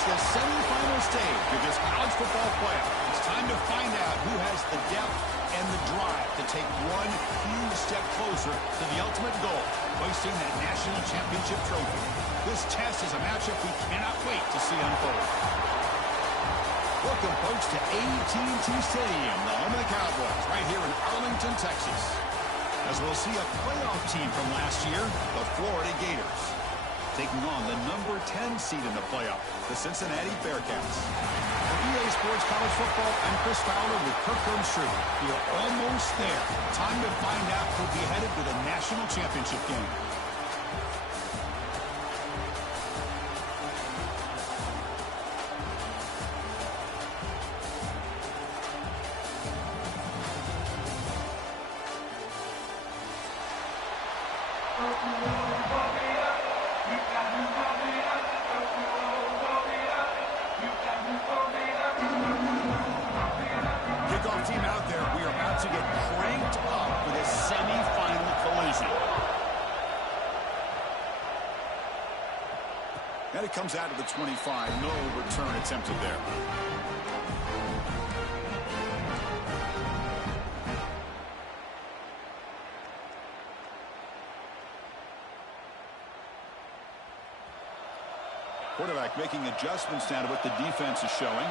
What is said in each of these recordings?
reached the semifinal stage of this college football playoff. It's time to find out who has the depth and the drive to take one huge step closer to the ultimate goal, hoisting that national championship trophy. This test is a matchup we cannot wait to see unfold. Welcome, folks, to AT&T Stadium, the home of the Cowboys, right here in Arlington, Texas. As we'll see a playoff team from last year, the Florida Gators, taking on the number 10 seed in the playoff, the Cincinnati Bearcats. For EA Sports College Football, I'm Chris Fowler with Kirk Herbstreit. We're almost there. Time to find out who'll be headed to the national championship game. Kickoff team out there. We are about to get cranked up for this semi-final collision. And it comes out of the 25. No return attempted there. Quarterback making adjustments now to what the defense is showing.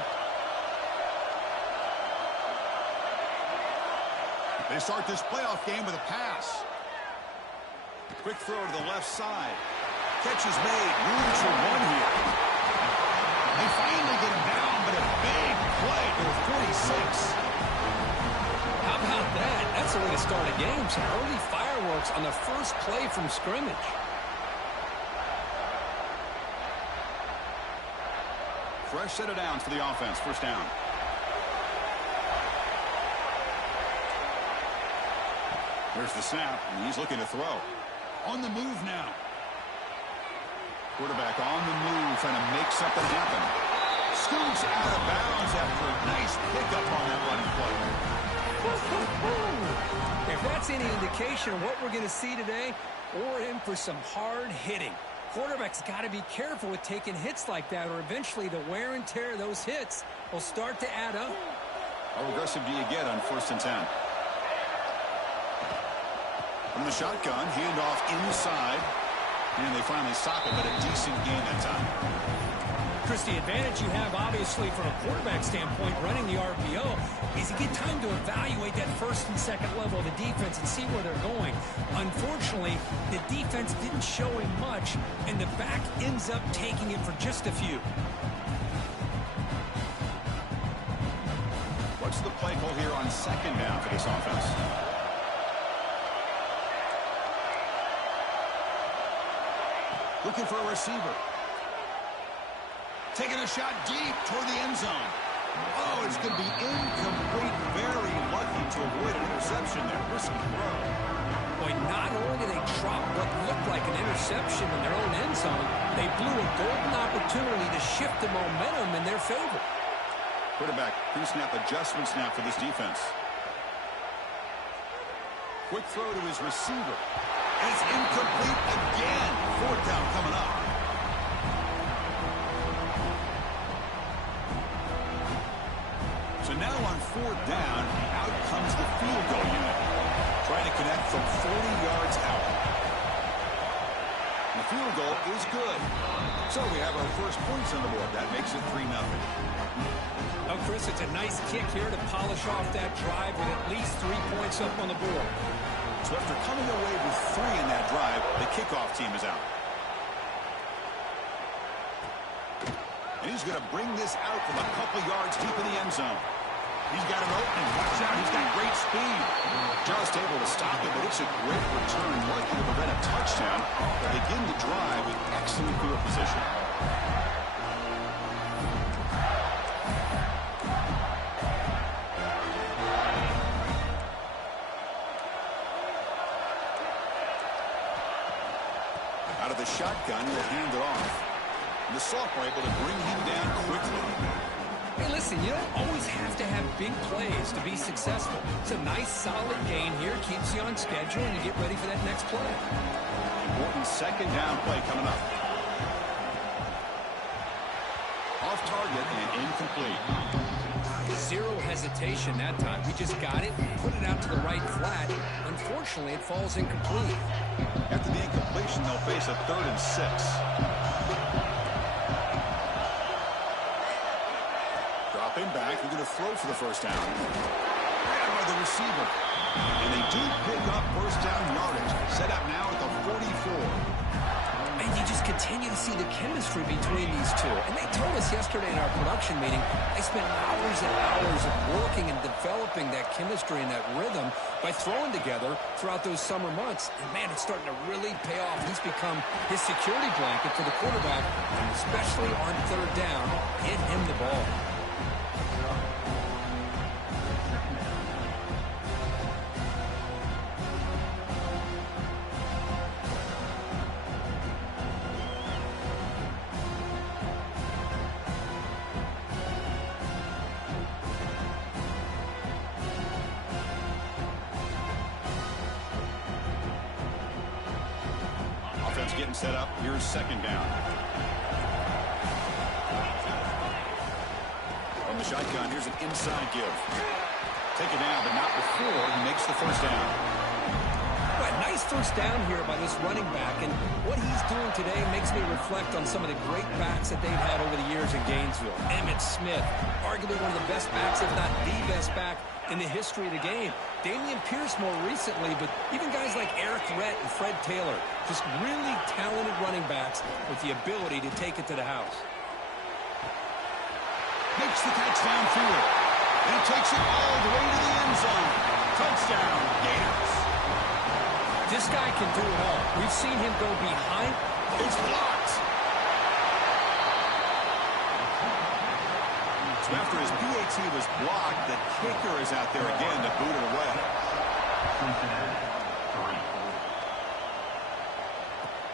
They start this playoff game with a pass. Quick throw to the left side. Catch is made. Room for one here. They finally get him down, but a big play to the 46. How about that? That's the way to start a game. Some early fireworks on the first play from scrimmage. Fresh set of downs for the offense. First down. Here's the snap, and he's looking to throw. On the move now. Quarterback on the move, trying to make something happen. Scoots out of bounds after a nice pickup on that running play. If that's any indication of what we're going to see today, we're in for some hard hitting. Quarterback's got to be careful with taking hits like that, or eventually the wear and tear of those hits will start to add up. How aggressive do you get on 1st and 10? From the shotgun, handoff inside. And they finally stop it, but a decent gain that time. Chris, the advantage you have, obviously, from a quarterback standpoint, running the RPO, is you get time to evaluate that 1st and 2nd level of the defense and see where they're going. Unfortunately, the defense didn't show him much, and the back ends up taking it for just a few. What's the play call here on 2nd down for this offense? Looking for a receiver. Taking a shot deep toward the end zone. Oh, it's going to be incomplete. Very lucky to avoid an interception there. Risky throw. Boy, not only did they drop what looked like an interception in their own end zone, they blew a golden opportunity to shift the momentum in their favor. Quarterback, pre-snap adjustments now for this defense. Quick throw to his receiver. And it's incomplete again. 4th down coming up. So now on 4th down, out comes the field goal unit. Trying to connect from 40 yards out. The field goal is good. So we have our first points on the board. That makes it 3-0. Oh, Chris, it's a nice kick here to polish off that drive with at least 3 points up on the board. So after coming away with 3 in that drive, the kickoff team is out. And he's going to bring this out from a couple yards deep in the end zone. He's got an opening. Watch out. He's got great speed. Just able to stop it, but it's a great return. Lucky to prevent a touchdown. They begin the drive with excellent field position. Out of the shotgun, he'll hand it off. And the sophomore able to bring him down quickly. Hey, listen, you don't always have to have big plays to be successful. It's a nice, solid gain here. Keeps you on schedule, and you get ready for that next play. Important 2nd down play coming up. Off target and incomplete. Zero hesitation that time. He just got it, put it out to the right flat. Unfortunately, it falls incomplete. After the incompletion, they'll face a 3rd and 6. Dropping back, they're going to throw for the first down. Grabbed by the receiver. And they do pick up first down yardage. Set up now at the 44. And you just continue to see the chemistry between these two. And they told us yesterday in our production meeting, they spent hours and hours of working and developing that chemistry and that rhythm by throwing together throughout those summer months. And, man, it's starting to really pay off. He's become his security blanket for the quarterback, and especially on 3rd down, get him the ball. Getting set up. Here's 2nd down. From the shotgun, here's an inside give. Take it down, but not before he makes the first down. Well, nice first down here by this running back, and what he's doing today makes me reflect on some of the great backs that they've had over the years in Gainesville. Emmitt Smith, arguably one of the best backs, if not the best back in the history of the game. Damian Pierce more recently, but even guys like Eric Rhett and Fred Taylor, just really talented running backs with the ability to take it to the house. Makes the catch downfield. And he takes it all the way to the end zone. Touchdown, Gators. This guy can do it all. We've seen him go behind. It's blocked. So after his PAT was blocked, the kicker is out there again to boot it away.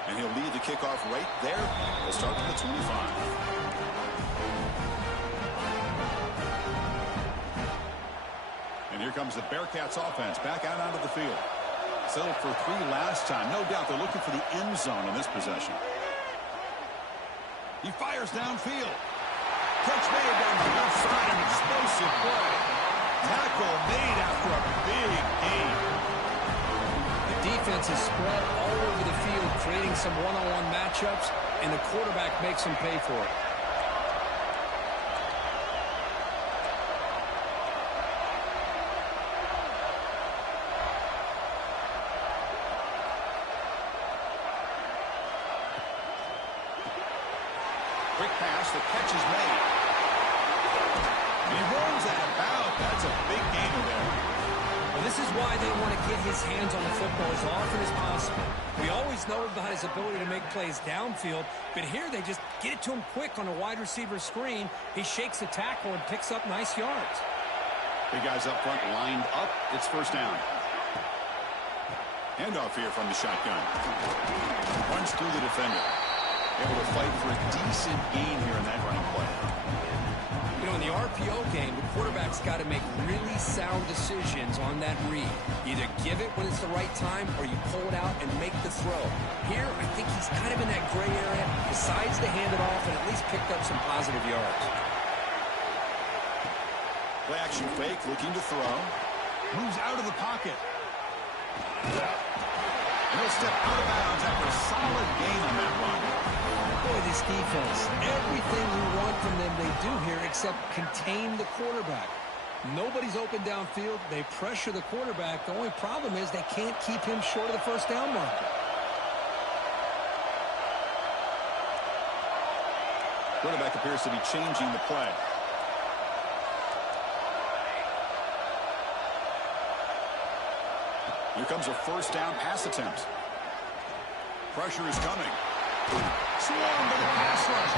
And he'll lead the kickoff right there. We'll start from the 25. And here comes the Bearcats offense back out onto the field. Settled for 3 last time. No doubt they're looking for the end zone in this possession. He fires downfield. Catch made down the left side. An explosive play. Tackle made after a big gain. The defense is spread all over the field, creating some one-on-one matchups, and the quarterback makes them pay for it. Quick pass, the catch is made. And he rolls out of bounds. That's a big gainer there. Well, this is why they want to get his hands on the football as often as possible. We always know about his ability to make plays downfield, but here they just get it to him quick on a wide receiver screen. He shakes the tackle and picks up nice yards. Big guys up front lined up. It's first down. Handoff here from the shotgun. Runs through the defender. Able to fight for a decent gain here in that running play. You know, in the RPO game, the quarterback's got to make really sound decisions on that read. Either give it when it's the right time or you pull it out and make the throw. Here, I think he's kind of in that gray area, decides to hand it off and at least picked up some positive yards. Play action fake, looking to throw. Moves out of the pocket. And he'll step out of bounds after a solid gain on that run. Boy, this defense, everything we want from them they do here except contain the quarterback. Nobody's open downfield. They pressure the quarterback. The only problem is they can't keep him short of the first down mark. Quarterback appears to be changing the play. Here comes a first down pass attempt. Pressure is coming. Swarmed by the pass rush.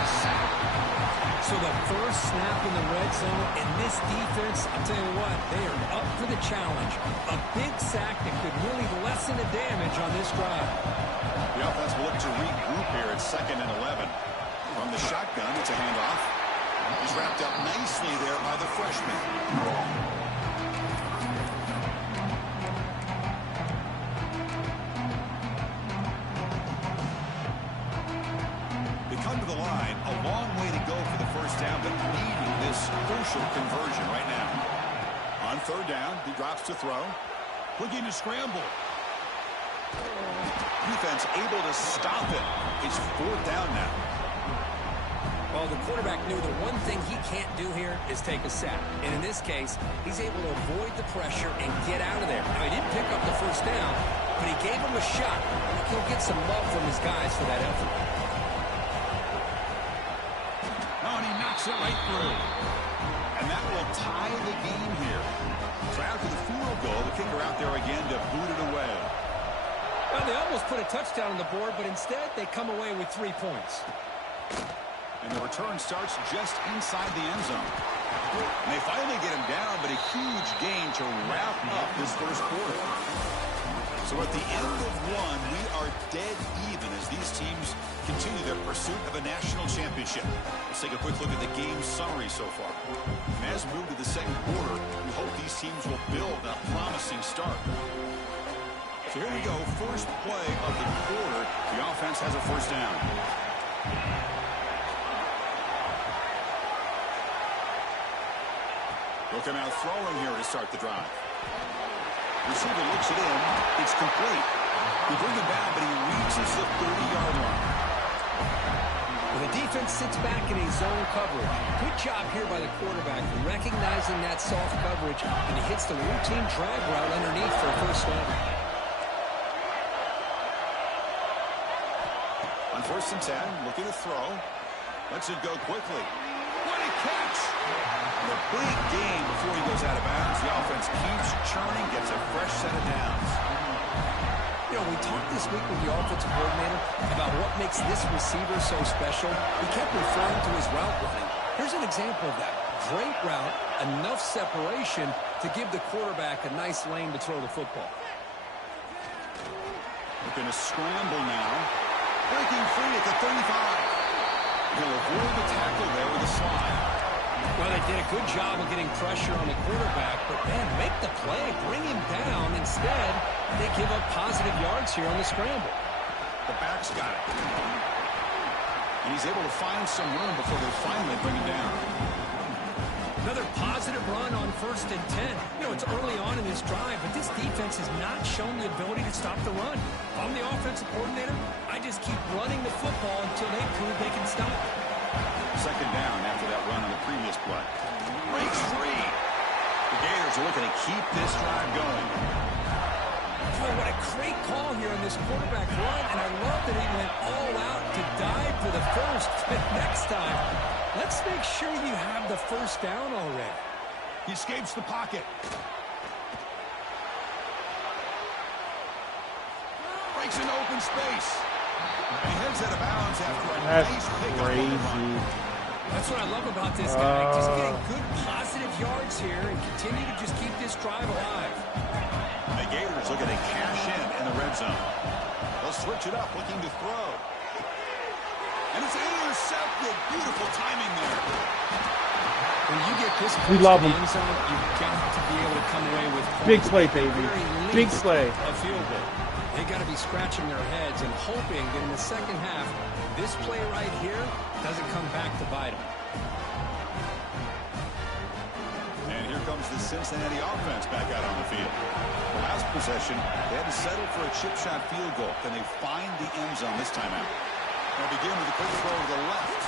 So the first snap in the red zone, and this defense, I'll tell you what, they are up for the challenge. A big sack that could really lessen the damage on this drive. The offense will look to regroup here at 2nd and 11. From the shotgun, it's a handoff. He's wrapped up nicely there by the freshman. come to the line. A long way to go for the first down, but needing this crucial conversion right now. On third down, he drops to throw. Looking to scramble. Defense able to stop it. It's fourth down now. Well, the quarterback knew the one thing he can't do here is take a sack. And in this case, he's able to avoid the pressure and get out of there. Now, he didn't pick up the first down, but he gave him a shot. I think he'll get some love from his guys for that effort. Oh, and he knocks it right through. And that will tie the game here. So after the field goal, the kicker out there again to boot it away. Well, they almost put a touchdown on the board, but instead they come away with 3 points. And the return starts just inside the end zone. And they finally get him down, but a huge gain to wrap up this first quarter. So at the end of one, we are dead even as these teams continue their pursuit of a national championship. Let's take a quick look at the game summary so far. And as we move to the second quarter, we hope these teams will build a promising start. So here we go, first play of the quarter. The offense has a first down. They'll come out throwing here to start the drive. Receiver looks it in. It's complete. We bring him down, but he reaches the 30-yard line. Well, the defense sits back in a zone coverage. Good job here by the quarterback recognizing that soft coverage, and he hits the routine drag route underneath for a first down. On 1st and 10, looking to throw. Lets it go quickly. What a catch! And a big gain before he goes out of bounds. The offense keeps churning, gets a fresh set of downs. You know, we talked this week with the offensive coordinator about what makes this receiver so special. He kept referring to his route running. Here's an example of that. Great route, enough separation to give the quarterback a nice lane to throw the football. Looking to scramble now. Breaking free at the 35. He'll avoid the tackle there with a slide. Well, they did a good job of getting pressure on the quarterback, but, man, make the play, bring him down. Instead, they give up positive yards here on the scramble. The back's got it. And he's able to find some room before they finally bring him down. Another positive run on 1st and 10. You know, it's early on in this drive, but this defense has not shown the ability to stop the run. If I'm the offensive coordinator, I just keep running the football until they prove they can stop it. Second down after that run on the previous play. Breaks free. The Gators are looking to keep this drive going. Boy, what a great call here on this quarterback run, and I love that he went all out to dive for the first. But next time, let's make sure you have the first down already. He escapes the pocket. Breaks into open space. And he heads out of bounds after a nice pick up on the run. That's what I love about this guy. Just getting good positive yards here and continue to just keep this drive alive. The Gators looking to cash in the red zone. They'll switch it up, looking to throw. And it's intercepted. Beautiful timing there. When you get this we love him. End zone, you've got to be able to come away with big play, baby. Big play. A field goal. They got to be scratching their heads and hoping that in the second half, this play right here doesn't come back to bite them. And here comes the Cincinnati offense back out on the field. The last possession, they had to settle for a chip shot field goal. Can they find the end zone this time out? They'll begin with a quick throw to the left.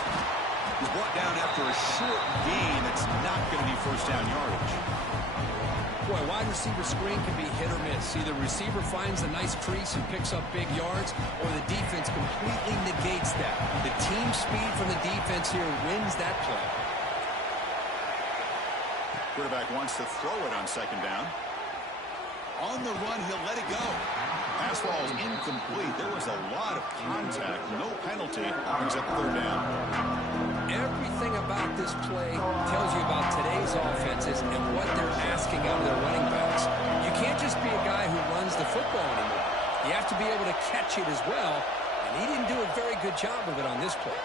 He's brought down after a short gain. It's not going to be first down yardage. Boy, wide receiver screen can be hit or miss. Either receiver finds a nice crease and picks up big yards, or the defense completely negates that. The team speed from the defense here wins that play. Quarterback wants to throw it on second down. On the run, he'll let it go. Pass ball is incomplete. There was a lot of contact. No penalty. Brings up third down. Everything about this play tells you about today's offenses and what they're asking out of their running backs. You can't just be a guy who runs the football anymore. You have to be able to catch it as well, and he didn't do a very good job of it on this play.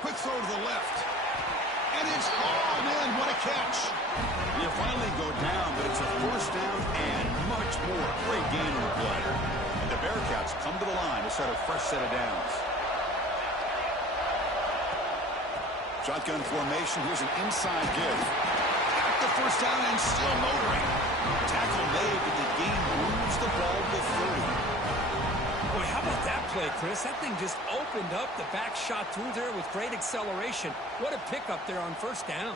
Quick throw to the left. And it's, oh man, what a catch. You finally go down, but it's a first down and much more. Great gain in the play. And the Bearcats come to the line to set a fresh set of downs. Shotgun formation. Here's an inside give. At the first down and still motoring. Tackle made, but the game moves the ball to 30. Boy, how about that play, Chris? That thing just opened up. The back shot through there with great acceleration. What a pickup there on first down.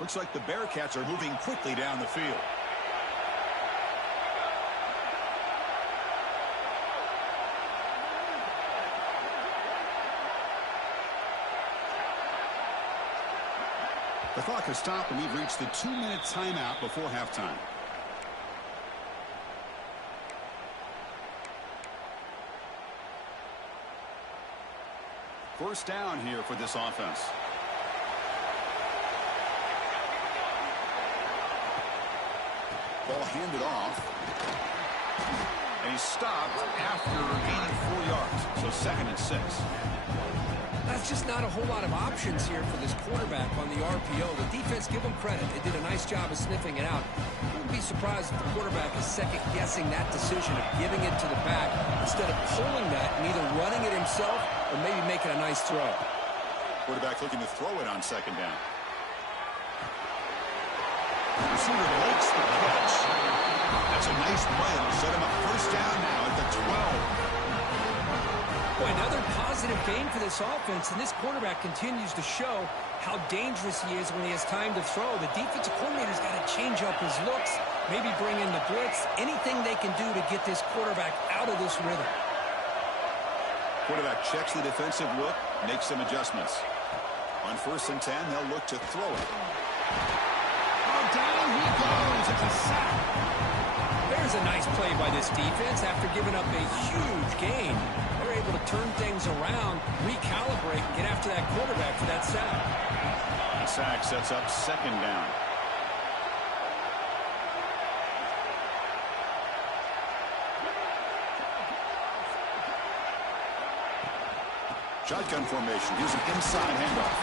Looks like the Bearcats are moving quickly down the field. The clock has stopped, and we've reached the 2-minute timeout before halftime. First down here for this offense. Ball handed off. And he stopped after gaining 4 yards. So 2nd and 6. That's just not a whole lot of options here for this quarterback on the RPO. The defense, give them credit. They did a nice job of sniffing it out. I wouldn't be surprised if the quarterback is second-guessing that decision of giving it to the back instead of pulling that and either running it himself or maybe making a nice throw. Quarterback looking to throw it on 2nd down. Receiver makes the catch. That's a nice play. It'll set him up first down now at the 12. Boy, another positive game for this offense, and this quarterback continues to show how dangerous he is when he has time to throw. The defensive coordinator's got to change up his looks, maybe bring in the blitz, anything they can do to get this quarterback out of this rhythm. Quarterback checks the defensive look, makes some adjustments. On 1st and 10, they'll look to throw it. Down he goes. It's a sack. There's a nice play by this defense after giving up a huge gain. They're able to turn things around, recalibrate, and get after that quarterback for that sack. The sack sets up 2nd down. Shotgun formation. Here's an inside handoff.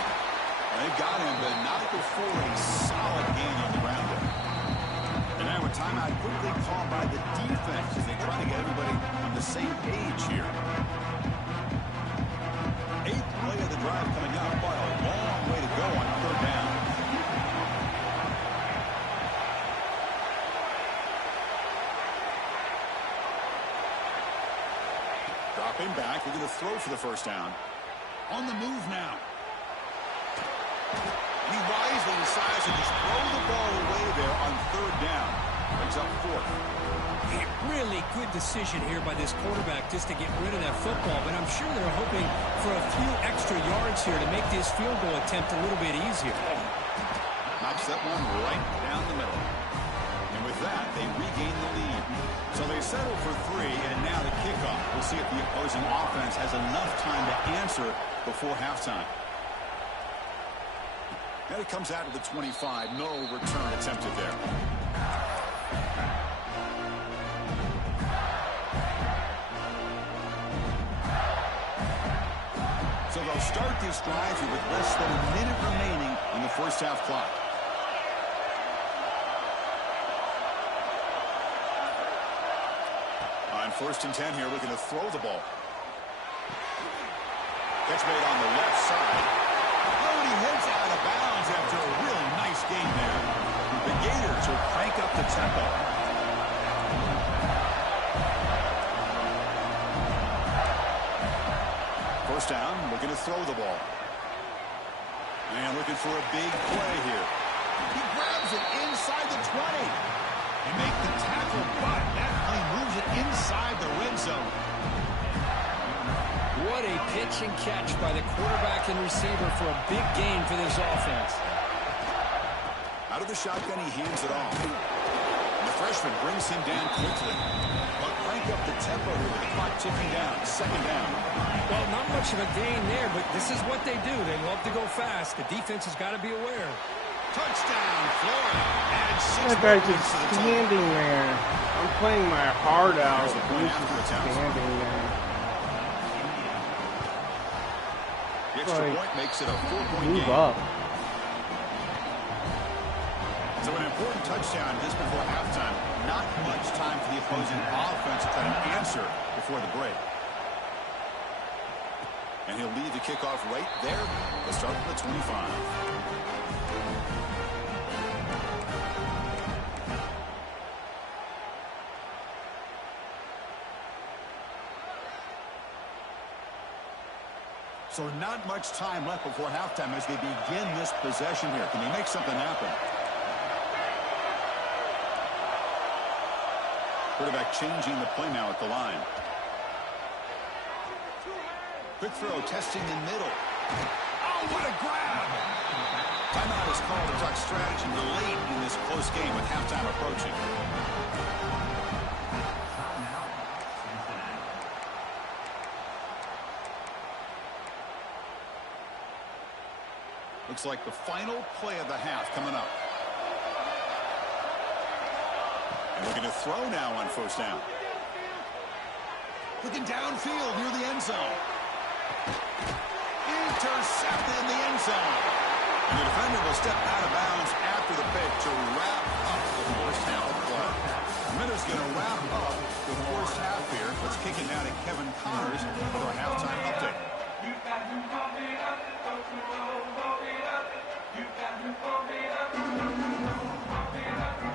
They've got him, but not before a solid gain on the ground there. And now a timeout quickly called by the defense as they try to get everybody on the same page here. 8th play of the drive coming up, but a long way to go on 3rd down. Dropping back, they're going to throw for the first down. On the move now. He wisely decides to just throw the ball away there on 3rd down. Brings up 4th. A really good decision here by this quarterback just to get rid of that football, but I'm sure they're hoping for a few extra yards here to make this field goal attempt a little bit easier. Knocks that one right down the middle. And with that, they regain the lead. So they settle for 3, and now the kickoff. We'll see if the opposing offense has enough time to answer before halftime. And it comes out to the 25. No return attempted there. So they'll start this drive here with less than a minute remaining in the first half clock. On 1st and 10 here, looking to throw the ball. Catch made on the left side. Oh, he heads out of bounds after a really nice game there. The Gators will crank up the tempo. First down, looking to throw the ball. And looking for a big play here. He grabs it inside the 20. They make the tackle, but that play moves it inside the red zone. What a pitch and catch by the quarterback and receiver for a big gain for this offense. Out of the shotgun, he hands it off. And the freshman brings him down quickly. But crank up the tempo here with the clock ticking down. 2nd down. Well, not much of a gain there, but this is what they do. They love to go fast. The defense has got to be aware. Touchdown, Florida. Adds 6 That guy's points just to the total. standing there. I'm playing my heart out. He's just standing there. The extra point makes it a 4-point game. Move up. So an important touchdown just before halftime. Not much time for the opposing offense to try to answer before the break. And he'll lead the kickoff right there. Let's start with the 25. So not much time left before halftime as they begin this possession here. Can they make something happen? Quarterback changing the play now at the line. Quick throw, testing the middle. Oh, what a grab! Timeout is called to talk strategy late in this close game with halftime approaching. Looks like the final play of the half coming up. And looking to throw now on first down. Looking downfield near the end zone. Intercepted in the end zone. And the defender will step out of bounds after the pick to wrap up the first half of play. Minutes going to wrap up the first half here. Let's kick it now to Kevin Connors with our halftime update.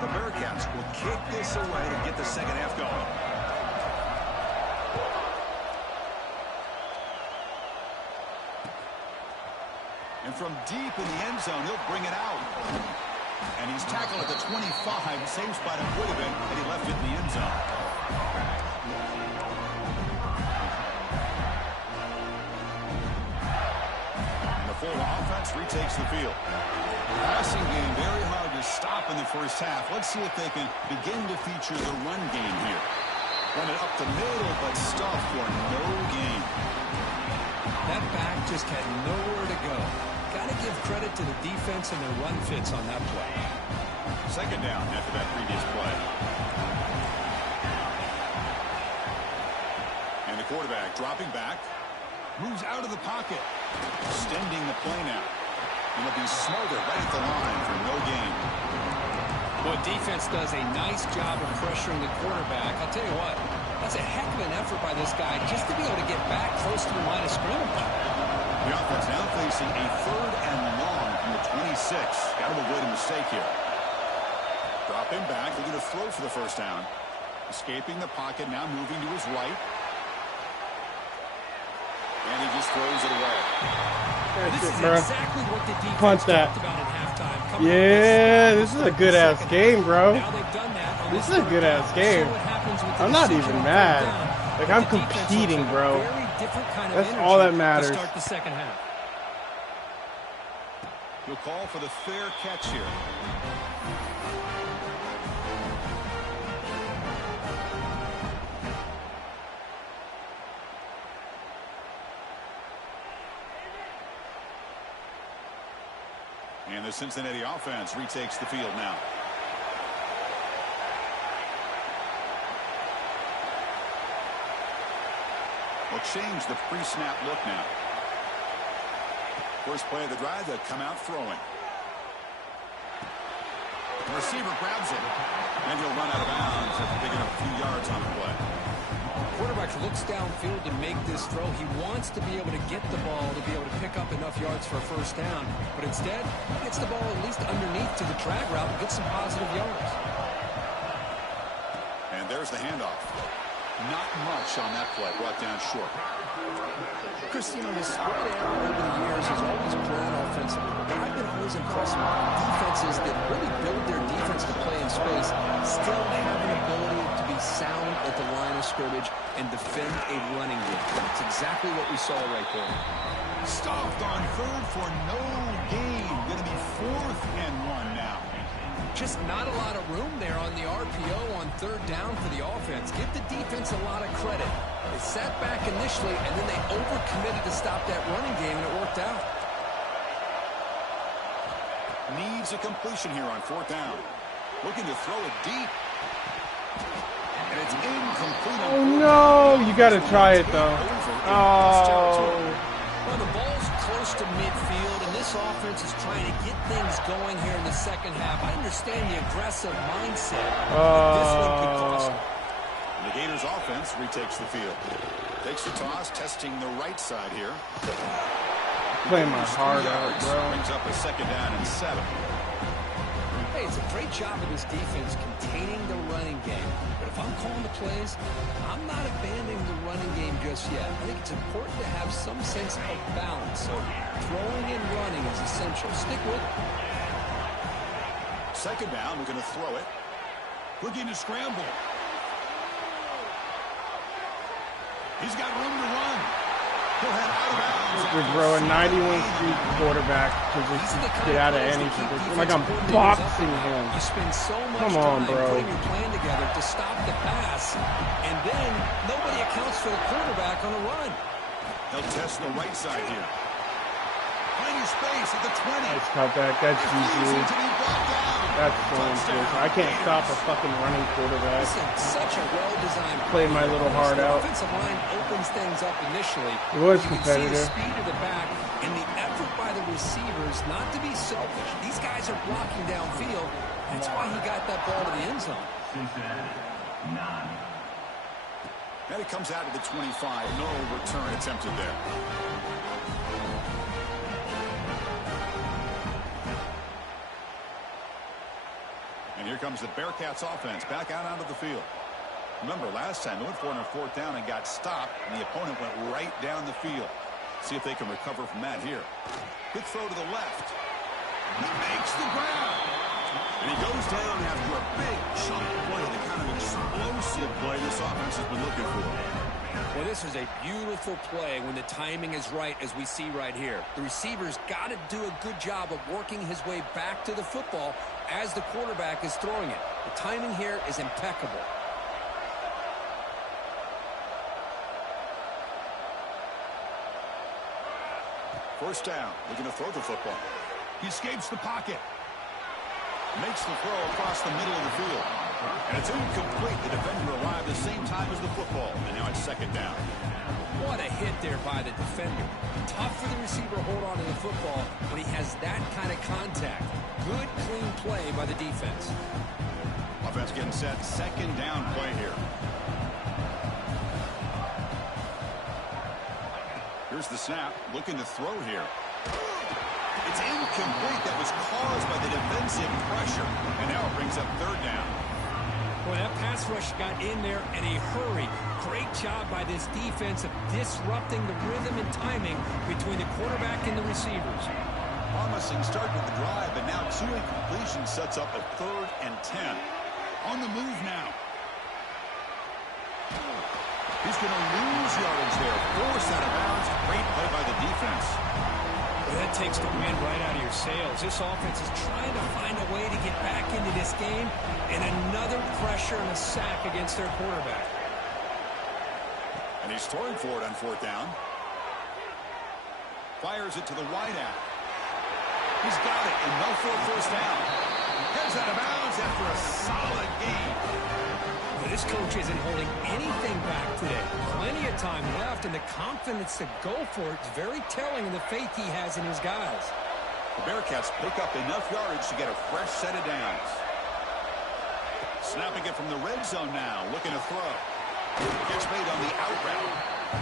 The Bearcats will kick this away to get the second half going. And from deep in the end zone, he'll bring it out. And he's tackled at the 25, same spot it would have been had he left it in the end zone. And the Florida offense retakes the field. Passing game very hard to stop in the first half. Let's see if they can begin to feature the run game here. Run it up the middle, but stuffed for no gain. That back just had nowhere to go. Got to give credit to the defense and their run fits on that play. Second down after that previous play. And the quarterback dropping back. Moves out of the pocket. Extending the play now. And it'll be smothered right at the line for no gain. Well, defense does a nice job of pressuring the quarterback. I'll tell you what, that's a heck of an effort by this guy just to be able to get back close to the line of scrimmage. The offense now facing a 3rd and long from the 26. Got to avoid a mistake here. Dropping back, looking to throw for the first down. Escaping the pocket, now moving to his right. And he just throws it away. This is exactly what the defense Punch that. talked about at halftime. Yeah, this is a good-ass game, bro. Now they've done that. This is a good-ass game. I'm not even mad. Like, I'm competing, bro. That's all that matters. Start the second half. He'll call for the fair catch here. And the Cincinnati offense retakes the field now. We'll change the pre-snap look now. First play of the drive, they'll come out throwing. The receiver grabs it, and he'll run out of bounds after picking up a few yards on the play. Quarterback looks downfield to make this throw. He wants to be able to get the ball to be able to pick up enough yards for a first down. But instead, he gets the ball at least underneath to the drag route and gets some positive yards. And there's the handoff. Not much on that play, brought down short. Chris, you know, the spread error over the years has always grown offensively. But I've been always impressed with defenses that really build their defense to play in space, still have an ability to be sound at the line of scrimmage and defend a running game. That's exactly what we saw right there. Stopped on 3rd for no gain. Going to be 4th and 1 now. Just not a lot of room there on the RPO on 3rd down for the offense. Give the defense a lot of credit. They sat back initially, and then they overcommitted to stop that running game, and it worked out. Needs a completion here on 4th down. Looking to throw it deep. And it's incomplete. Oh, no. You got to try it, though. Oh. Well, the ball's close offense is trying to get things going here in the second half. I understand the aggressive mindset. This one could cost them. The Gators offense retakes the field. Takes the toss, testing the right side here. Playing my heart out, bro. Brings up a 2nd down and 7. Hey, it's a great job of this defense containing the running game. But if I'm calling the plays, I'm not abandoning the running game just yet. I think it's important to have some sense of balance. So throwing and running is essential. Stick with it. 2nd down, we're going to throw it. Looking to scramble. He's got room to run. He'll head out of bounds. We're throwing 91 Street quarterback to just get out of any position. Like I'm boxing him. You spend so much Come on, time bro. putting your plan together to stop the pass, and then nobody accounts for the quarterback on a run. He'll test the right side here. Plenty of space at the 20. Nice cutback. That's GG. That's so unfortunate. I can't stop a fucking running quarterback. Listen, such a well-designed Played my little heart out. The offensive line opens things up initially. It was you can see the competitive. speed of the back and the effort by the receivers not to be selfish. These guys are blocking downfield. That's why he got that ball to the end zone. And it comes out of the 25. No return attempted there. And here comes the Bearcats offense back out onto the field. Remember, last time they went for it on 4th down and got stopped, and the opponent went right down the field. See if they can recover from that here. Quick throw to the left. He makes the ground. And he goes down after a big chunk play, the kind of explosive play this offense has been looking for. Well, this is a beautiful play when the timing is right, as we see right here. The receiver's got to do a good job of working his way back to the football as the quarterback is throwing it. The timing here is impeccable. First down, looking to throw the football. He escapes the pocket. Makes the throw across the middle of the field. And it's incomplete. The defender arrived the same time as the football. And now it's 2nd down. What a hit there by the defender. Tough for the receiver to hold on to the football when he has that kind of contact. Good, clean play by the defense. Offense getting set. 2nd down play here. Here's the snap. Looking to throw here. It's incomplete. That was caused by the defensive pressure. And now it brings up 3rd down. Boy, that pass rush got in there in a hurry. Great job by this defense of disrupting the rhythm and timing between the quarterback and the receivers. Promising start with the drive, but now 2 incompletions sets up a 3rd and 10. On the move now. He's going to lose yardage there. Forced out of bounds. Great play by the defense. Well, that takes the wind right out of your sails. This offense is trying to find a way to get back into this game, and another pressure and a sack against their quarterback. And he's throwing for it on 4th down. Fires it to the wide out. He's got it, and no for a 1st down. Heads out of bounds after a solid game. This coach isn't holding anything back today. Plenty of time left, and the confidence to go for it is very telling of the faith he has in his guys. The Bearcats pick up enough yardage to get a fresh set of downs. Snapping it from the red zone now, looking to throw. Gets made on the out route.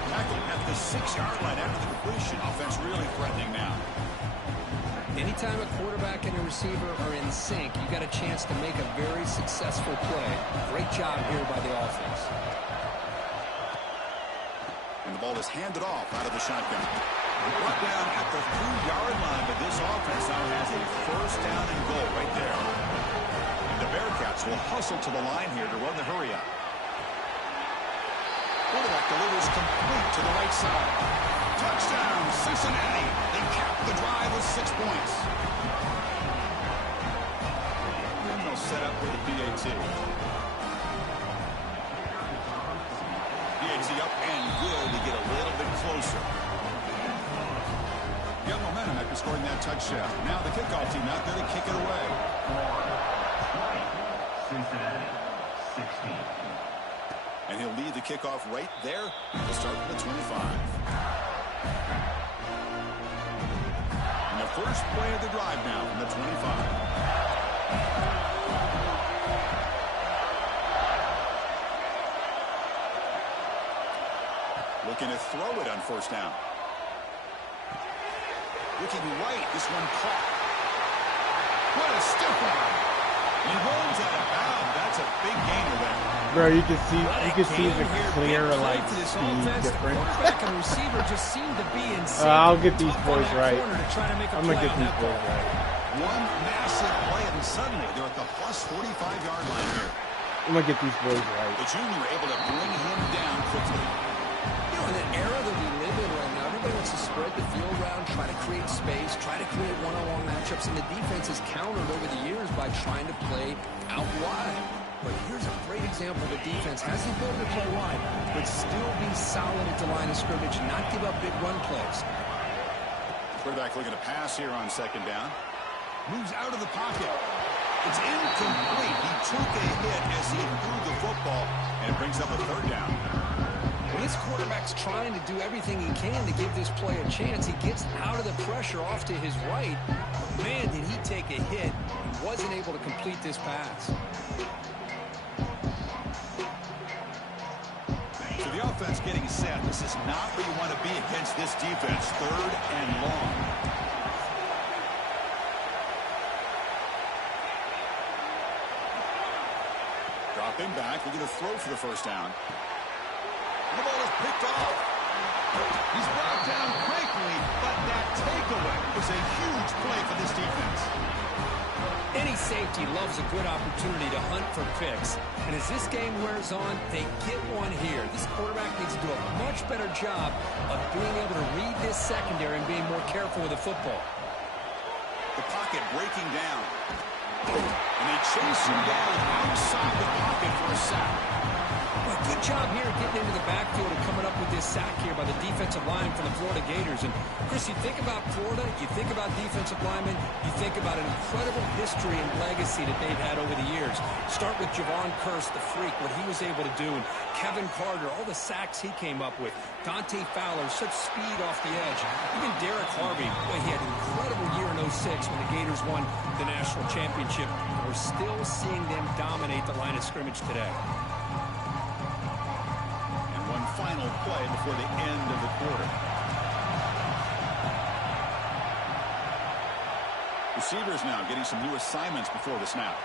Tackled at the 6-yard line after the completion. Offense really threatening now. Anytime a quarterback and a receiver are in sync, you got a chance to make a very successful play. Great job here by the offense. And the ball is handed off out of the shotgun. Brought down at the 3-yard line, but this offense now has a 1st down and goal right there. And the Bearcats will hustle to the line here to run the hurry up. Quarterback delivers complete to the right side. Touchdown, Cincinnati. They cap the drive with 6 points. And they'll set up with the PAT. PAT up and good to get a little bit closer. Young momentum after scoring that touchdown. Now the kickoff team out there to kick it away. Cincinnati, 16. And he'll lead the kickoff right there. He'll start from the 25. And the 1st first play of the drive now from the 25. Looking to throw it on first down. Looking right, this one caught. What a stiff arm. He runs out of bounds. That's a big gainer there. Bro, you can see the clear like speed difference. I'll get these boys right. I'm gonna get these boys right. One massive play, and suddenly they're at the plus 45-yard line here. I'm gonna get these boys right. The junior able to bring him down quickly. You know, in the era that we live in right now, everybody wants to spread the field around, try to create space, try to create one-on-one matchups, and the defense has countered over the years by trying to play out wide. But here's a great example. The defense has the ability to play wide, but still be solid at the line of scrimmage, not give up big run plays. Quarterback looking to pass here on second down. Moves out of the pocket. It's incomplete. He took a hit as he threw the football, and it brings up a third down. When this quarterback's trying to do everything he can to give this play a chance, he gets out of the pressure off to his right. But man, did he take a hit. He wasn't able to complete this pass. So the offense getting set. This is not where you want to be against this defense. Third and long. Dropping back. We're going to throw for the first down. The ball is picked off. He's brought down quickly, but that takeaway was a huge play for this defense. Any safety loves a good opportunity to hunt for picks. And as this game wears on, they get one here. This quarterback needs to do a much better job of being able to read this secondary and being more careful with the football. The pocket breaking down. And they chase him down outside the pocket for a sack. Well, good job here getting into the backfield and coming up with this sack here by the defensive line for the Florida Gators. And, Chris, you think about Florida, you think about defensive linemen, you think about an incredible history and legacy that they've had over the years. Start with Javon Kearse, the freak, what he was able to do. And Kevin Carter, all the sacks he came up with. Dante Fowler, such speed off the edge. Even Derek Harvey, boy, he had an incredible year in 06 when the Gators won the national championship. And we're still seeing them dominate the line of scrimmage today. Final play before the end of the quarter. Receivers now getting some new assignments before the snap.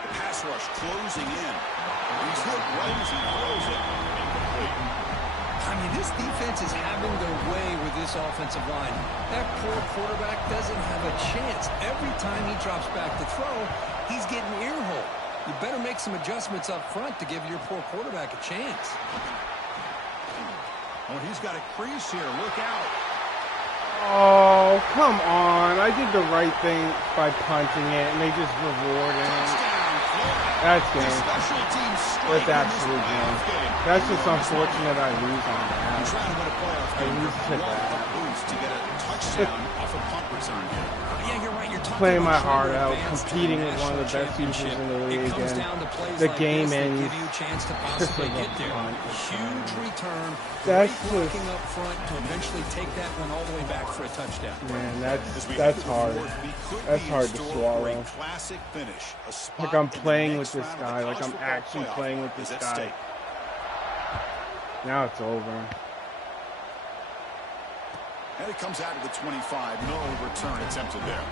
The pass rush closing in. He's hit right as he throws it. Incomplete. I mean, this defense is having their way with this offensive line. That poor quarterback doesn't have a chance. Every time he drops back to throw, he's getting ear-hole. You better make some adjustments up front to give your poor quarterback a chance. Oh, he's got a crease here. Look out. Oh, come on. I did the right thing by punting it, and they just rewarded it. That's game. That's absolute game. That's just unfortunate I lose on that. I lose to that. To get a touchdown off a punt return here. Yeah, you're right. You're playing my heart out, competing with one of the best users in the league, and the game ends just a punt. Huge return. That's blocking up front to eventually take that one all the way back for a touchdown. Man, that's hard. That's hard to swallow. Like I'm playing with this guy. Like I'm actually playing with this guy. Now it's over. And it comes out of the 25. No return attempted there.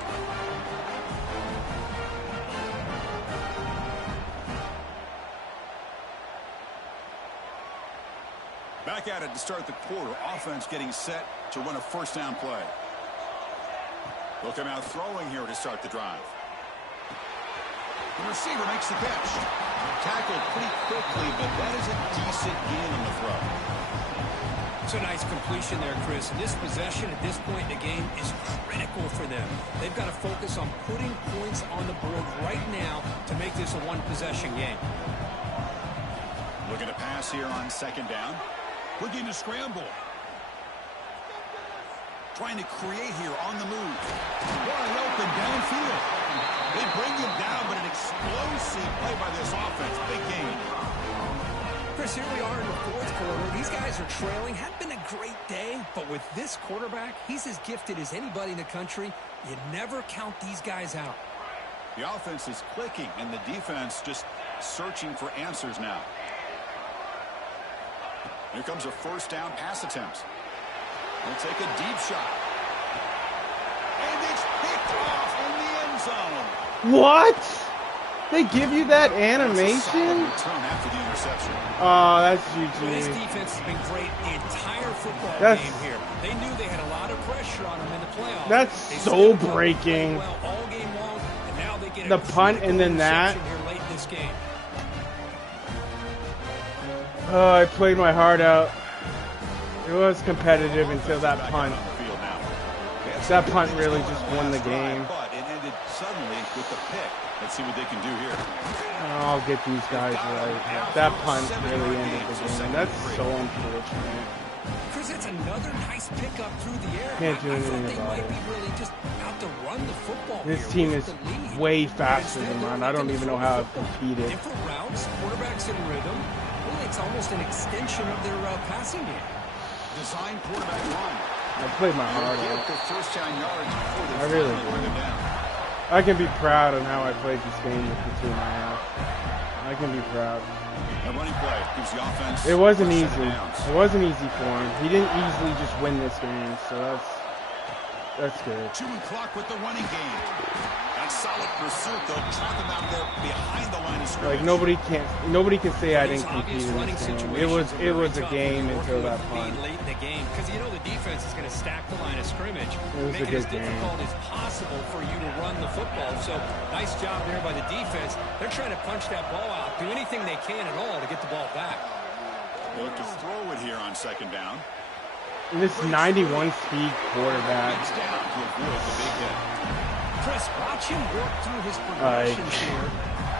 Back at it to start the quarter. Offense getting set to run a first down play. They'll come out throwing here to start the drive. The receiver makes the catch. Tackled pretty quickly, but that is a decent gain on the throw. It's a nice completion there, Chris. This possession at this point in the game is critical for them. They've got to focus on putting points on the board right now to make this a one-possession game. Looking to pass here on second down. Looking to scramble. Trying to create here on the move. Wide open downfield. They bring him down, but an explosive play by this offense. Big game. Chris, here we are in the fourth quarter. These guys are trailing. Had been a great day, but with this quarterback, he's as gifted as anybody in the country. You never count these guys out. The offense is clicking, and the defense just searching for answers now. Here comes a first down pass attempt. He'll take a deep shot. And it's picked off in the end zone. What? They give you that animation? After the interception. Oh, that's Well, this GG. defense has been great the entire football That's- game here. They knew they had a lot of pressure on them in the playoffs. That's They so still played breaking. well all game long, and now they get a The punt and then that. critical interception here late in this game. Oh, I played my heart out. It was competitive until that punt. That punt really just won the game. But it ended suddenly with the pick. Let's see what they can do here. I'll get these guys right. That punt really ended the game. That's so unfortunate. Chris, it's another nice pickup through the air. Can't do I anything thought they about might it. be really just out to run the football. This here team with is the lead. way faster than Instead, mine. they're I don't looking even to know throw how the I've football. competed. Different routes, quarterbacks in rhythm. Really, it's almost an extension of their passing game. Design quarterback run. I played my heart Get out. the first down yards before they I really finally bring do. it down. I can be proud on how I played this game with the 2.5. I can be proud. A running play gives the offense. It wasn't first easy. set of downs. It wasn't easy for him. He didn't easily just win this game, so that's good. Chewing clock with the running game. That's solid pursuit. They'll trap him out there behind the line of scrimmage. Like nobody can say I didn't These obvious compete in running this game. situations It are was very a tough game when you're until working that with lead punt. late in the game, because you know the defense is going to stack the line of scrimmage, was a make it good as difficult game. as possible for you to run the football. So nice job there by the defense. They're trying to punch that ball out, do anything they can at all to get the ball back. They look to throw it here on second down. And this 91 speed quarterback. It's down to avoid the big hit. Chris, watch him work through his progressions here.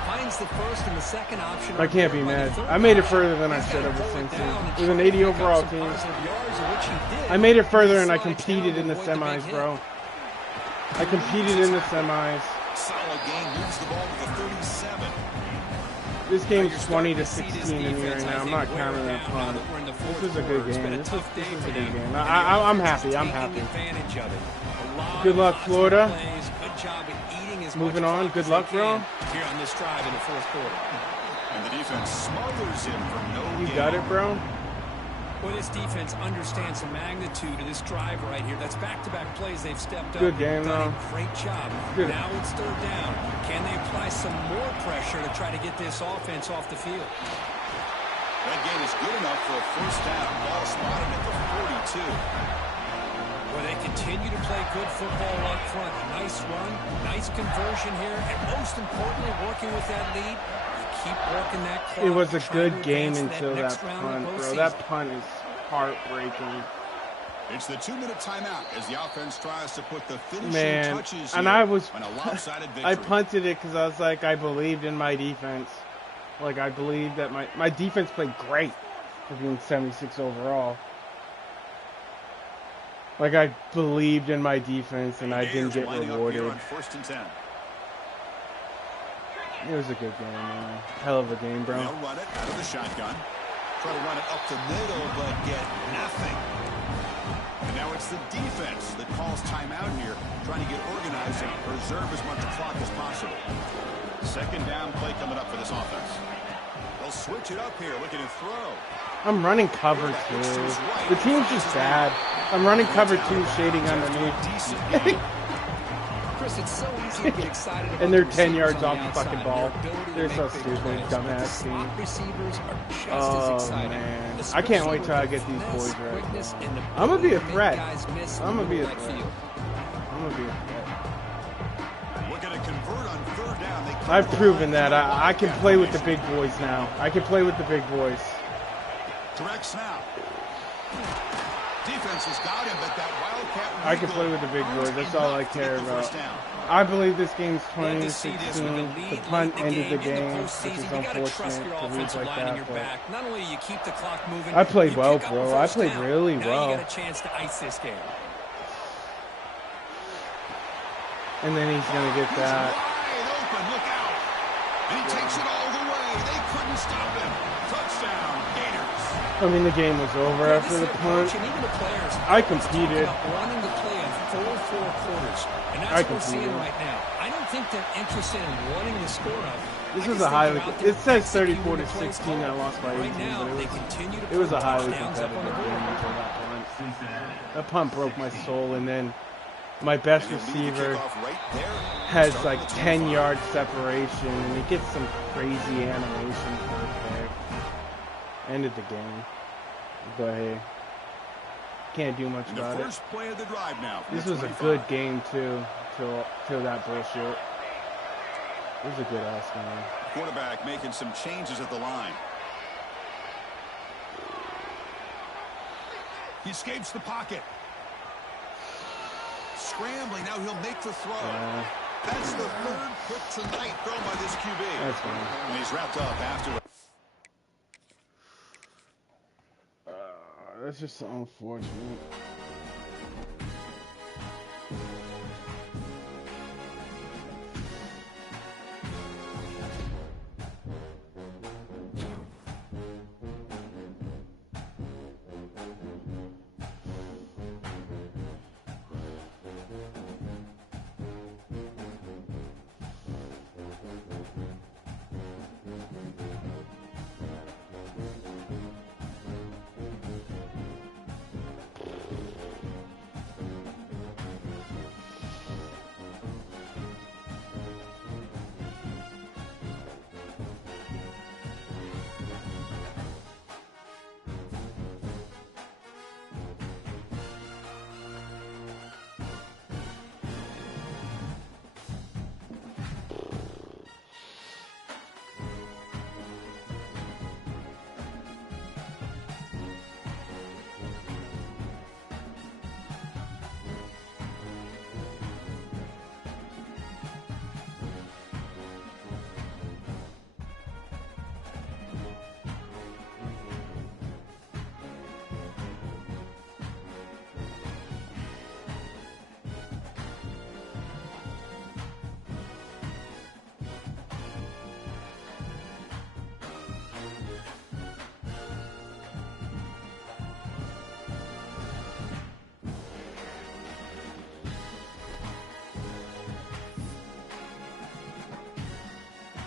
Finds the first and the second option. I can't be mad. I made it further than I should have with Cincinnati. It was an 80 overall team. I made it further and I competed in the semis, bro. I competed in the semis. Solid game. Moves the ball to the 37. This game's 20-16 to me right now. I'm not counting that punt. This is a good game. This is a good game. I'm happy. I'm happy. Good luck, Florida. Moving on. Good luck, bro. Here on this drive in the fourth quarter. And the defense smothers him for no You gain. got it, bro. Well, this defense understands the magnitude of this drive right here. That's back-to-back plays they've stepped up. Good game, They've done though. a great job. Good. Now it's third down. Can they apply some more pressure to try to get this offense off the field? That gain is good enough for a first down. Ball spotted at the 42. Well, they continue to play good football up front. Nice run, nice conversion here, and most importantly, working with that lead, you keep working that clock. It was a trying good to game advance until that next round of punt, bro. postseason. That punt is heartbreaking. It's the 2-minute timeout as the offense tries to put the finishing Man, touches and here I was, on a lopsided victory. I punted it because I was like, I believed in my defense. Like, I believed that my defense played great for being 76 overall. Like, I believed in my defense, and I didn't get Lining up rewarded. here on first and 10. It was a good game, man. Hell of a game, bro. They'll run it out of the shotgun. Try to run it up the middle, but get nothing. And now it's the defense that calls timeout here, trying to get organized and preserve as much clock as possible. Second down play coming up for this offense. They'll switch it up here, looking to throw. I'm running cover 2. The team's just bad. I'm running cover 2, shading underneath. Decent game. Chris, it's so easy to get excited about And they're the 10 yards receivers on off the outside, fucking ball. their ability to They're make so big stupid, plays, but the dumbass slot team. receivers are just Oh, as exciting. man. I Especially can't wait till I with get the these finesse, boys right, quickness, bro. and the I'm gonna be a ability to make threat. guys miss I'm gonna be a right threat. field. I'm gonna be a threat. Looking to convert on third down. They come I've to the proven line that. for a I can wildcat play with the formation. big boys now. I can play with the big boys. Direct snap. Defense has got him, but that wildcat. I can play with the big boys. That's all I care about. I believe this game's Love to see this with a 20-16. lead The late punt in the ended the game, in game, the which is postseason. You got to trust unfortunate your to lose offensive like line in that. your But back. Not only do you keep the clock moving, I played you well, pick up bro. the I first played down. really now well. you got a chance to ice this game. and then he's gonna get that. Wide open, look out. And he takes it all the way. They couldn't stop him. Touchdown, Gators. I mean, the game was over after the punt. And even the players, I competed. wanting to play a full 4 quarters. And that's what we're seeing right now. I don't think they're interested in wanting to score up. This was a highly. It says 34-16. I lost by 18, but it was a highly competitive game until that punt. That punt broke my soul, and then my best receiver has like 10-yard separation, and he gets some crazy animation for a pick. Ended the game. But hey, can't do much about it. This was a good game too, till that bullshit. It was a good ass game. Quarterback making some changes at the line. He escapes the pocket. Scrambling, now he'll make the throw. Yeah. That's the third pick tonight thrown by this QB. That's fine. And he's wrapped up after. That's just so unfortunate.